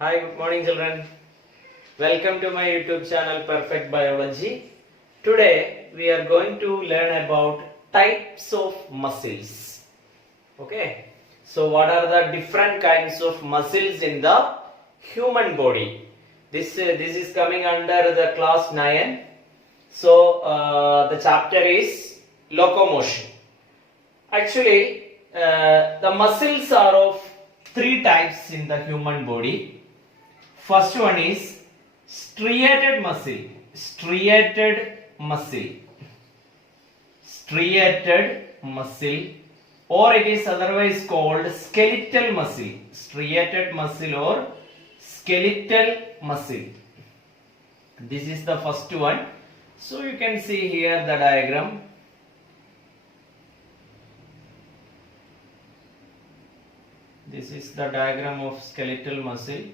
Hi, good morning children. Welcome to my YouTube channel Perfect Biology. Today we are going to learn about types of muscles. Okay. So what are the different kinds of muscles in the human body? This is coming under the class 9. So the chapter is locomotion. Actually, the muscles are of three types in the human body. First one is striated muscle. Striated muscle. Striated muscle, or it is otherwise called skeletal muscle. Striated muscle or skeletal muscle. This is the first one. So you can see here the diagram. This is the diagram of skeletal muscle.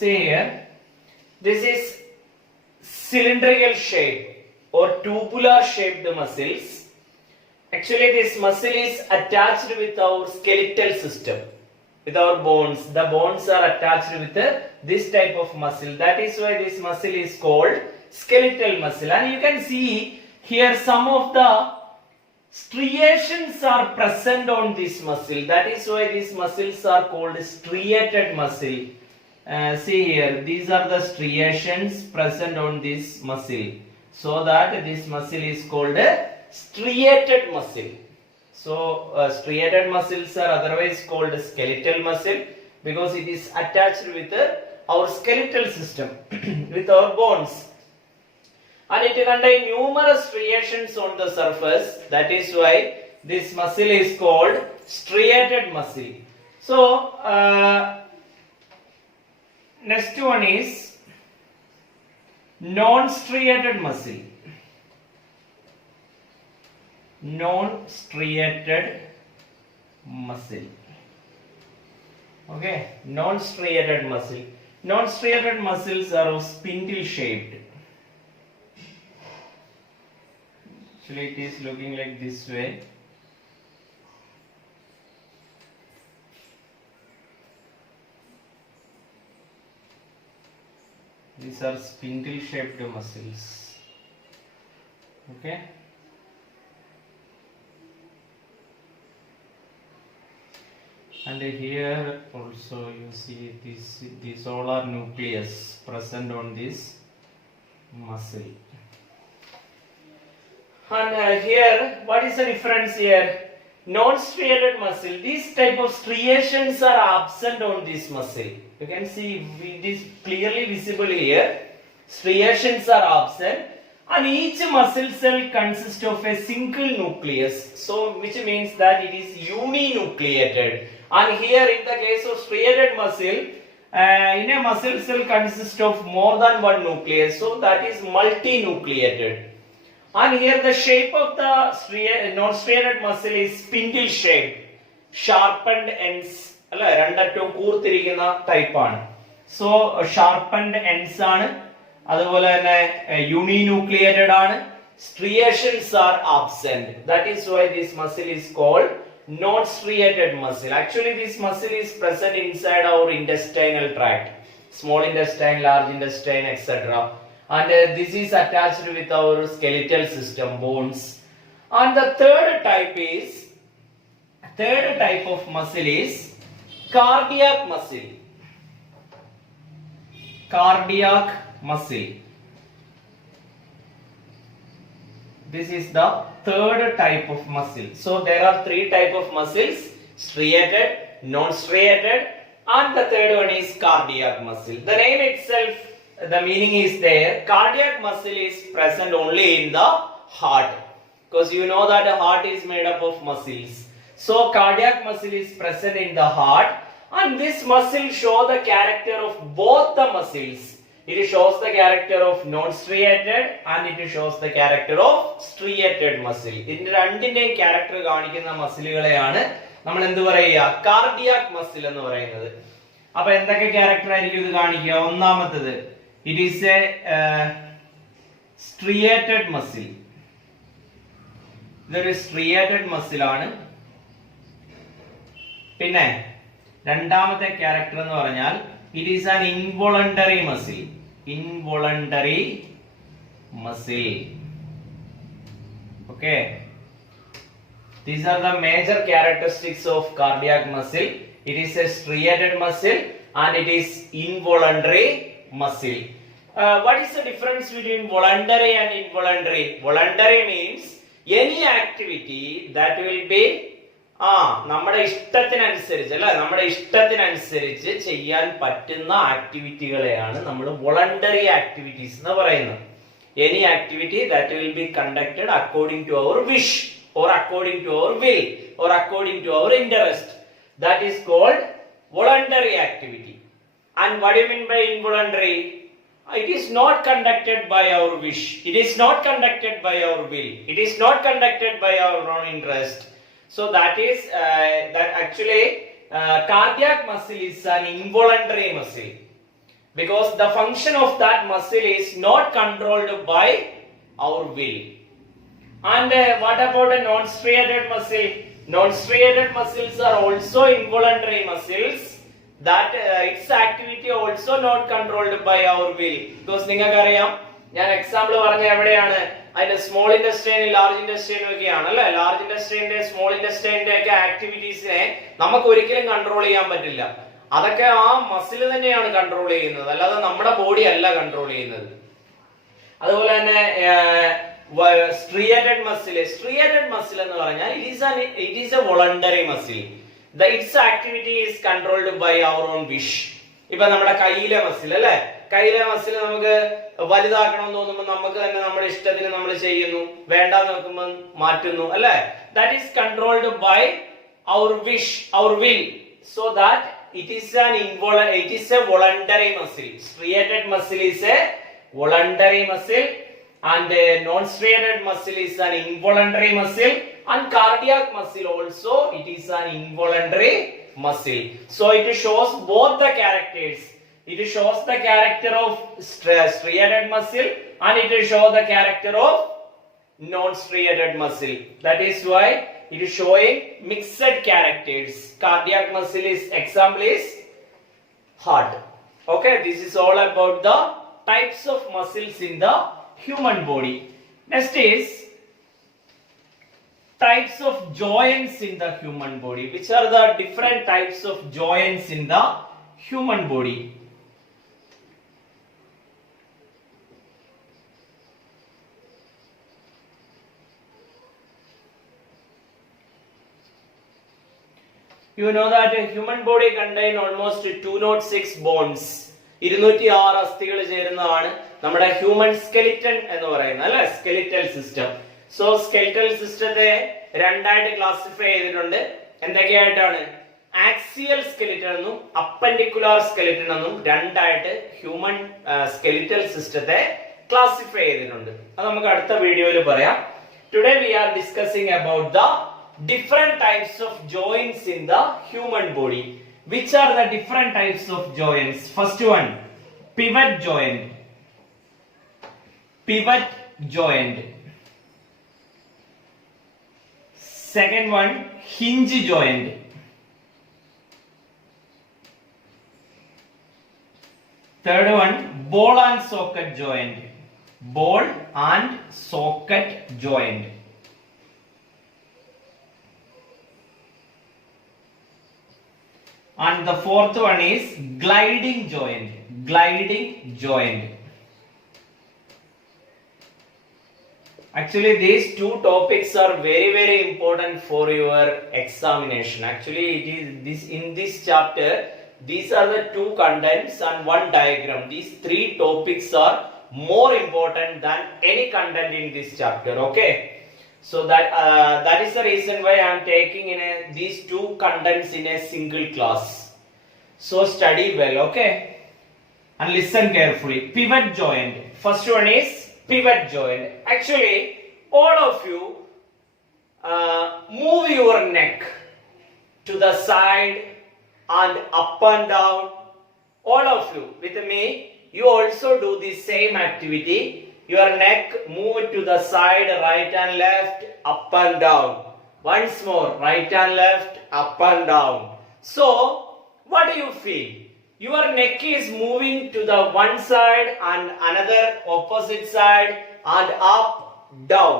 See here, this is cylindrical shape or tubular shaped muscles. Actually, this muscle is attached with our skeletal system, with our bones. The bones are attached with this type of muscle. That is why this muscle is called skeletal muscle. And you can see here some of the striations are present on this muscle. That is why these muscles are called striated muscle. See here, these are the striations present on this muscle, so that this muscle is called a striated muscle. So striated muscles are otherwise called skeletal muscle because it is attached with our skeletal system with our bones, and it contains numerous striations on the surface. That is why this muscle is called striated muscle. So next one is non-striated muscle. Non-striated muscle. Okay, non-striated muscle. Non-striated muscles are of spindle shaped. Actually, it is looking like this way. These are spindle shaped muscles. Okay. And here also you see these all are nucleus present on this muscle. And here, what is the difference here? Non-striated muscle, these type of striations are absent on this muscle. You can see it is clearly visible here. Striations are absent, and each muscle cell consists of a single nucleus. So, which means that it is uninucleated. And here, in the case of striated muscle, in a muscle cell consists of more than one nucleus. So, that is multinucleated. And here the shape of the non-striated muscle is spindle shaped, sharpened ends. രണ്ടറ്റവും കൂർത്തിരിക്കുന്ന ടൈപ്പാണ്. So sharpened ends ആണ്, അതുപോലെ തന്നെ uninucleated ആണ്. Striations are absent. That is why this muscle is called non striated muscle. Actually this muscle is present inside our intestinal tract, small intestine, large intestine, etc. And this is attached with our skeletal system, bones. And the third type of muscle is cardiac muscle. Cardiac muscle. This is the third type of muscle. So there are three type of muscles: striated, non-striated, and the third one is cardiac muscle. The name itself, the meaning is there. Cardiac muscle is present only in the heart, because you know that the heart is made up of muscles. So cardiac muscle is present in the heart, And this muscle show the character of both the muscles. It shows the character of non-striated and it shows the character of striated muscle. ഇതിന്റെ രണ്ടിന്റെയും ക്യാരക്ടർ കാണിക്കുന്ന മസിലുകളെയാണ് നമ്മൾ എന്ത് പറയുക, cardiac muscle എന്ന് പറയുന്നത്. അപ്പൊ എന്തൊക്കെ ക്യാരക്ടർ ആയിരിക്കും ഇത് കാണിക്കുക? ഒന്നാമത്തത്, ഇറ്റ് ഈസ് എ സ്ട്രിയേറ്റഡ് മസിൽ. ഇതൊരു സ്ട്രിയേറ്റഡ് മസിൽ ആണ്. പിന്നെ രണ്ടാമത്തെ ക്യാരക്ടർ എന്ന് പറഞ്ഞാൽ it is an involuntary muscle. Involuntary muscle. Okay, these are the major characteristics of cardiac muscle. It is a striated muscle and it is involuntary muscle. What is the difference between voluntary and involuntary? Voluntary means any activity that will be നമ്മുടെ ഇഷ്ടത്തിനനുസരിച്ച് അല്ലെ, നമ്മുടെ ഇഷ്ടത്തിനനുസരിച്ച് ചെയ്യാൻ പറ്റുന്ന ആക്ടിവിറ്റികളെയാണ് നമ്മൾ voluntary activities എന്ന് പറയുന്നത്. Any activity that will be conducted according to our wish or according to our will or according to our interest, that is called voluntary activity. And what do you mean by involuntary? It is not conducted by our wish, it is not conducted by our will, it is not conducted by our own interest. So that is that actually cardiac muscle is an involuntary muscle because the function of that muscle is not controlled by our will. And what about a non-striated muscle? Non-striated muscles are also involuntary muscles that its activity also not controlled by our will. Because നിങ്ങൾക്ക് അറിയാം, ഞാൻ എക്സാമ്പിൾ പറഞ്ഞ എവിടെയാണ്, അതിന്റെ സ്മോൾ ഇൻഡസ്ട്രീൻ ലാർജ് ഇൻഡസ്ട്രീൻ ഒക്കെയാണ് അല്ലെ. ലാർജ് ഇൻഡസ്ട്രീന്റെ സ്മോൾ ഇൻഡസ്ട്രീന്റെ ഒക്കെ ആക്ടിവിറ്റീസിനെ നമുക്ക് ഒരിക്കലും കൺട്രോൾ ചെയ്യാൻ പറ്റില്ല. അതൊക്കെ ആ മസിൽ തന്നെയാണ് കൺട്രോൾ ചെയ്യുന്നത്, അല്ലാതെ നമ്മുടെ ബോഡി അല്ല കൺട്രോൾ ചെയ്യുന്നത്. അതുപോലെ തന്നെ striated muscle എന്ന് പറഞ്ഞാൽ it is a voluntary muscle. Its activity is controlled by our own wish. ഇപ്പൊ നമ്മുടെ കയ്യിലെ മസിൽ അല്ലെ, കയ്യിലെ മസിൽ നമുക്ക് വലുതാക്കണം തോന്നുമ്പോൾ നമുക്ക് തന്നെ നമ്മുടെ ഇഷ്ടത്തിന് നമ്മൾ ചെയ്യുന്നു, വേണ്ടാന്ന് വെക്കുമ്പോൾ മാറ്റുന്നു അല്ലെ. That is controlled by our wish, our will, so that it is a voluntary muscle. Striated muscle is a voluntary muscle and a non-striated muscle is an involuntary muscle, and cardiac muscle also it is an involuntary muscle. So it shows both the characters. It shows the character of striated muscle and it shows the character of non-striated muscle. That is why it is showing mixed characters. Cardiac muscle is example is heart. Okay, this is all about the types of muscles in the human body. Next is types of joints in the human body. Which are the different types of joints in the human body? You know that a human body contain almost 206 bones. 206 അസ്ഥികൾ ചേരുന്നതാണ് നമ്മുടെ human skeleton എന്ന് പറയുന്നത് അല്ലെ, skeletal system. So skeletal സിസ്റ്റത്തെ രണ്ടായിട്ട് ക്ലാസിഫൈ ചെയ്തിട്ടുണ്ട്. എന്തൊക്കെയായിട്ടാണ്? ആക്സിയൽ സ്കെലിറ്റൻ എന്നും അപ്പൻഡിക്കുലാർ സ്കെലിറ്റൻ എന്നും രണ്ടായിട്ട് ഹ്യൂമൻ സ്കെലിറ്റൽ സിസ്റ്റത്തെ ക്ലാസിഫൈ ചെയ്തിട്ടുണ്ട്. അത് നമുക്ക് അടുത്ത വീഡിയോയിൽ പറയാം. Today we are discussing about the different types of joints in the human body. Which are the different types of joints? First one, pivot joint. Pivot joint. Second one, hinge joint. Third one, ball and socket joint. Ball and socket joint. And the fourth one is gliding joint. Gliding joint. Actually, these two topics are very, very important for your examination. Actually, it is this in this chapter. These are the two contents and one diagram. These three topics are more important than any content in this chapter. Okay. So that is the reason why I am taking these two contents in a single class. So study well, okay? And listen carefully. Pivot joint. First one is pivot joint. Actually, all of you move your neck to the side and up and down. All of you with me, you also do the same activity. Your neck move to the side, right and left, up and down. Once more, right and left, up and down. So, what do you feel? Your neck is moving to the one side and another opposite side and up, down.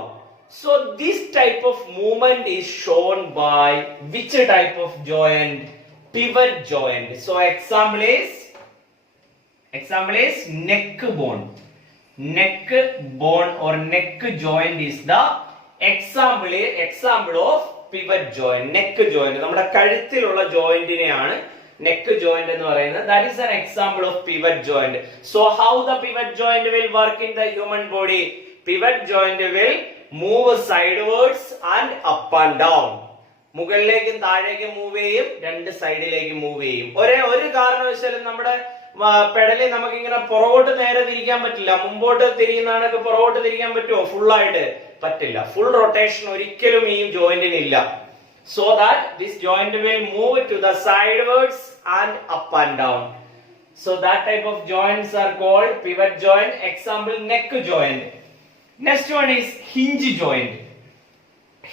So, this type of movement is shown by which type of joint? Pivot joint. So, example is neck bone. Neck bone or neck joint is the example of pivot joint. Neck joint. നമ്മുടെ കഴുത്തിലുള്ള ജോയിന്റിനെയാണ് neck joint എന്ന് പറയുന്നത്. That is an example of pivot joint. So how the pivot joint will work in the human body? Pivot joint will move sidewards and up and down. മുകളിലേക്കും താഴേക്കും മൂവ് ചെയ്യും, രണ്ട് സൈഡിലേക്ക് മൂവ് ചെയ്യും. ഒരു കാരണവശാലും നമ്മുടെ പെടലി നമുക്ക് ഇങ്ങനെ പുറകോട്ട് നേരെ തിരിക്കാൻ പറ്റില്ല. മുമ്പോട്ട് തിരിയുന്നതാണ് പുറകോട്ട് തിരിക്കാൻ പറ്റുമോ? ഫുൾ ആയിട്ട് പറ്റില്ല. ഫുൾ റൊട്ടേഷൻ ഒരിക്കലും ഈ ജോയിന്റിന് ഇല്ല. So that this joint will move to the sidewards and up and down. So that type of joints are called pivot joint. Example, neck joint. Next one is hinge joint.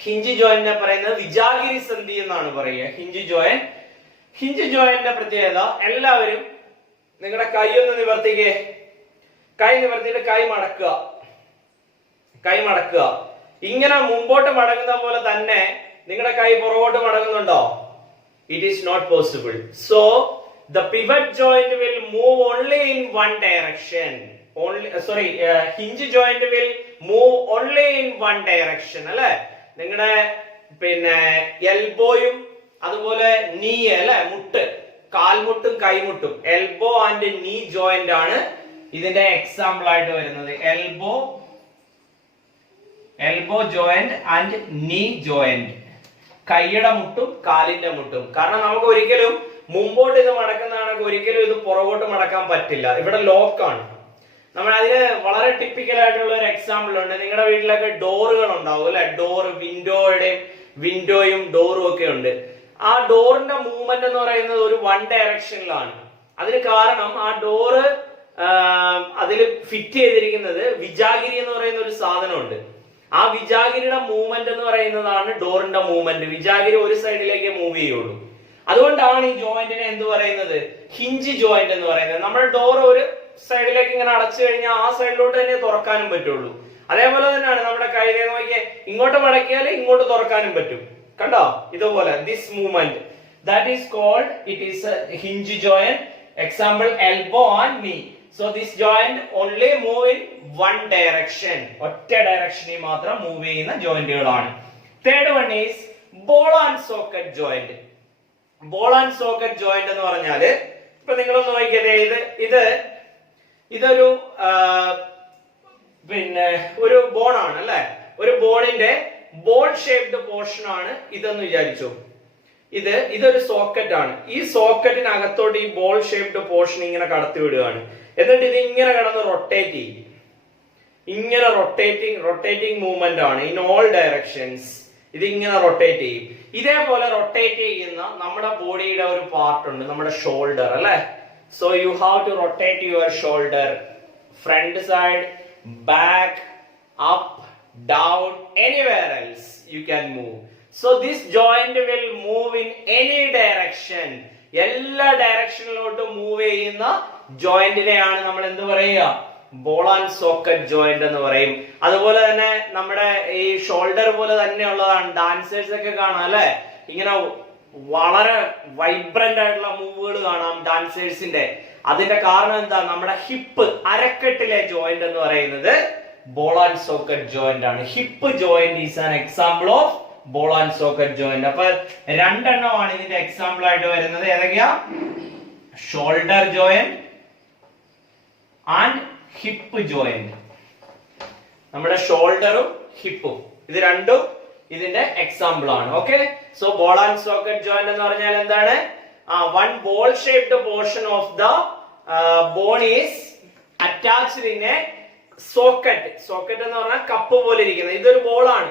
Hinge joint ne പറയുന്നത് വിജാഗിരി സന്ധി എന്നാണ് പറയുക. hinge joint. hinge joint ന്റെ പ്രത്യേകത, എല്ലാവരും നിങ്ങളുടെ കൈ ഒന്ന് നിവർത്തിക്കേ. കൈ നിവർത്തിയിട്ട് കൈ മടക്കുക. ഇങ്ങനെ മുമ്പോട്ട് മടങ്ങുന്ന പോലെ തന്നെ നിങ്ങളുടെ കൈ പുറകോട്ട് മടങ്ങുന്നുണ്ടോ? It is not possible. So the pivot joint will move only in one direction. Hinge joint will move only in one direction. അല്ലേ? നിങ്ങളുടെ എൽബോയും അതുപോലെ നീ അല്ലെ, മുട്ട്, കാൽമുട്ടും കൈമുട്ടും, എൽബോ ആൻഡ് നീ ജോയിന്റ് ആണ് ഇതിന്റെ എക്സാമ്പിൾ ആയിട്ട് വരുന്നത്. എൽബോ ജോയിന്റ് ആൻഡ് നീ ജോയിന്റ്. കൈയുടെ മുട്ടും കാലിന്റെ മുട്ടും. കാരണം നമുക്ക് ഒരിക്കലും മുമ്പോട്ട് ഇത് മടക്കുന്നതാണെങ്കിൽ ഒരിക്കലും ഇത് പുറകോട്ട് മടക്കാൻ പറ്റില്ല. ഇവിടെ ലോക്കാണ്. നമ്മൾ അതിന് വളരെ ടിപ്പിക്കൽ ആയിട്ടുള്ള ഒരു എക്സാമ്പിൾ ഉണ്ട്. നിങ്ങളുടെ വീട്ടിലൊക്കെ ഡോറുകൾ ഉണ്ടാവും അല്ലെ? ഡോർ, വിൻഡോയും ഡോറും ഒക്കെ ഉണ്ട്. ആ ഡോറിന്റെ മൂവ്മെന്റ് എന്ന് പറയുന്നത് ഒരു വൺ ഡയറക്ഷനിലാണ്. അതിന് കാരണം ആ ഡോറ് അതിൽ ഫിറ്റ് ചെയ്തിരിക്കുന്നത് വിജാഗിരി എന്ന് പറയുന്ന ഒരു സാധനമുണ്ട്. ആ വിജാഗിരിയുടെ മൂവ്മെന്റ് എന്ന് പറയുന്നതാണ് ഡോറിന്റെ മൂവ്മെന്റ്. വിജാഗിരി ഒരു സൈഡിലേക്ക് മൂവ് ചെയ്യുള്ളൂ. അതുകൊണ്ടാണ് ഈ ജോയിന്റിനെ എന്ത് പറയുന്നത്? ഹിഞ്ച് ജോയിന്റ് എന്ന് പറയുന്നത്. നമ്മുടെ ഡോർ ഒരു സൈഡിലേക്ക് ഇങ്ങനെ അടച്ചു കഴിഞ്ഞാൽ ആ സൈഡിലോട്ട് തന്നെ തുറക്കാനും പറ്റുള്ളൂ. അതേപോലെ തന്നെയാണ് നമ്മുടെ കൈയിലെ നോക്കിയാൽ ഇങ്ങോട്ട് മടക്കിയാൽ ഇങ്ങോട്ട് തുറക്കാനും പറ്റും. കണ്ടോ? ഇതുപോലെ this movement, that is called, it is a hinge joint. Example, elbow and knee. So this joint only move in one direction. ഒറ്റ ഡയറക്ഷനിൽ മാത്രം മൂവ് ചെയ്യുന്ന ജോയിന്റുകളാണ്. Third one is ball and socket joint. Ball and socket joint എന്ന് പറഞ്ഞാല് ഇപ്പൊ നിങ്ങളൊന്ന് നോക്കിയതേ, ഇതൊരു ഒരു ബോണാണ് അല്ലെ? ഒരു ബോണിന്റെ ബോൾ ഷേപ്ഡ് പോർഷൻ ആണ് ഇതെന്ന് വിചാരിച്ചു. ഇതൊരു സോക്കറ്റ് ആണ്. ഈ സോക്കറ്റിനകത്തോട്ട് ഈ ബോൾ ഷേപ്ഡ് പോർഷൻ ഇങ്ങനെ കടത്തി വിടുകയാണ്. എന്നിട്ട് ഇത് ഇങ്ങനെ കടന്ന് റൊട്ടേറ്റ് ചെയ്യും. ഇങ്ങനെ റൊട്ടേറ്റിംഗ് മൂവ്മെന്റ് ആണ് ഇൻ ഓൾ ഡയറക്ഷൻസ്. ഇത് ഇങ്ങനെ റൊട്ടേറ്റ് ചെയ്യും. ഇതേപോലെ റൊട്ടേറ്റ് ചെയ്യുന്ന നമ്മുടെ ബോഡിയുടെ ഒരു പാർട്ട് ഉണ്ട്, നമ്മുടെ ഷോൾഡർ അല്ലെ? So you have to rotate your shoulder, front side, back, up, down, anywhere else you can move. So this joint will move in any direction. എല്ലാ ഡയറക്ഷനിലോട്ടും മൂവ് ചെയ്യുന്ന ജോയിന്റിനെയാണ് നമ്മൾ എന്ത് പറയുക? ബോൾ ആൻഡ് സോക്കറ്റ് ജോയിന്റ് എന്ന് പറയും. അതുപോലെ തന്നെ നമ്മുടെ ഈ ഷോൾഡർ പോലെ തന്നെയുള്ളതാണ്. ഡാൻസേഴ്സ് ഒക്കെ കാണാം അല്ലെ? ഇങ്ങനെ വളരെ വൈബ്രന്റ് ആയിട്ടുള്ള മൂവുകൾ കാണാം ഡാൻസേഴ്സിന്റെ. അതിന്റെ കാരണം എന്താ? നമ്മുടെ ഹിപ്പ്, അരക്കെട്ടിലെ ജോയിന്റ് എന്ന് പറയുന്നത് ബോൾ ആൻഡ് സോക്കറ്റ് ജോയിന്റ് ആണ്. Hip joint is an example of ball and socket joint. അപ്പൊ രണ്ടെണ്ണമാണ് ഇതിന്റെ എക്സാമ്പിൾ ആയിട്ട് വരുന്നത്. ഏതൊക്കെയാ? Shoulder joint and hip joint. നമ്മുടെ ഷോൾഡറും ഹിപ്പും ഇത് രണ്ടും ഇതിന്റെ എക്സാമ്പിൾ ആണ്. Okay, so ball and socket joint എന്ന് പറഞ്ഞാൽ എന്താണ്? one ball shaped portion of the bone is attached in a socket. Socket എന്ന് പറഞ്ഞാൽ കപ്പ് പോലെ ഇരിക്കുന്നത്. ഇതൊരു ബോളാണ്,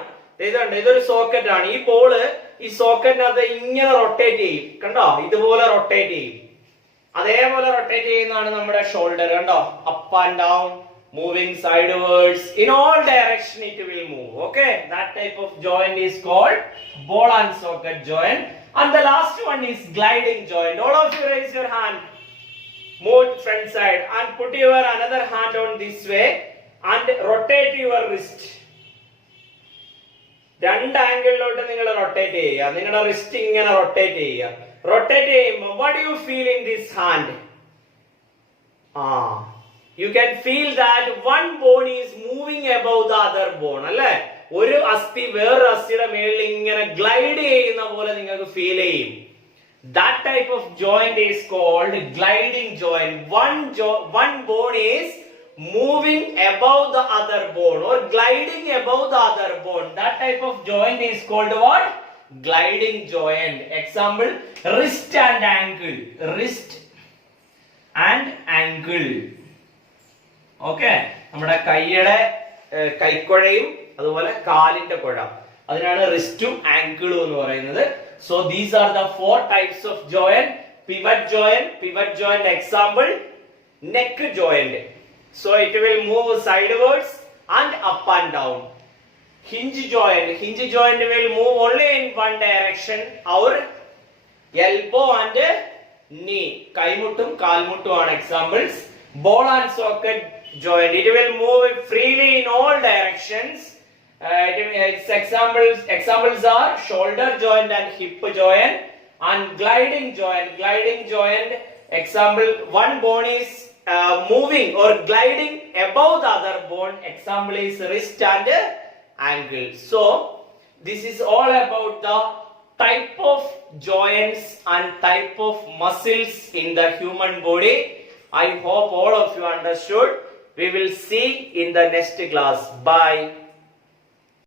ഇതൊരു സോക്കറ്റ് ആണ്. ഈ ബോള് ഈ സോക്കറ്റിനകത്ത് ഇങ്ങനെ റൊട്ടേറ്റ് ചെയ്യും, കണ്ടോ? ഇതുപോലെ റൊട്ടേറ്റ് ചെയ്യും. അതേപോലെ റൊട്ടേറ്റ് ചെയ്യുന്നതാണ് നമ്മുടെ ഷോൾഡർ, കണ്ടോ? Up and down, moving sidewards, in all direction it will move. Okay, that type of joint is called ball and socket joint. And the last one is gliding joint. All of you raise your hand, move front side and put your another hand on this way and rotate your wrist. രണ്ട് ആംഗിളിലോട്ട് നിങ്ങൾ റൊട്ടേറ്റ് ചെയ്യുക. നിങ്ങളുടെ റിസ്റ്റ് ഇങ്ങനെ റൊട്ടേറ്റ് ചെയ്യുക. റൊട്ടേറ്റ് ചെയ്യുമ്പോൾ what do you feel in this hand? You can feel that one bone is moving above the other bone, അല്ലേ? ഒരു അസ്ഥി വേറൊരു അസ്ഥിയുടെ മേളിൽ ഇങ്ങനെ ഗ്ലൈഡ് ചെയ്യുന്ന പോലെ നിങ്ങൾക്ക് ഫീൽ ചെയ്യും. That type of joint is called gliding joint. One bone is moving above the other bone or gliding above the other bone. That type of joint is called what? Gliding joint. Example, wrist and ankle. Wrist and ankle. Okay, നമ്മുടെ കൈയുടെ കൈക്കുഴയും അതുപോലെ കാലിന്റെ കുഴ, അതിനാണ് റിസ്റ്റും ആങ്കിളും എന്ന് പറയുന്നത്. So these are the 4 types of joint. Pivot joint example, neck joint. So it will move sidewards and up and down. Hinge joint will move only in one direction. Our elbow and knee, കൈമുട്ടും കാൽമുട്ടും ആണ് examples. Ball and socket joint, it will move freely in all directions. Its examples are shoulder joint and hip joint. And gliding joint example, one bone is moving or gliding above the other bone. Example is wrist and ankle. So this is all about the type of joints and type of muscles in the human body. I hope all of you understood. We will see in the next class. Bye.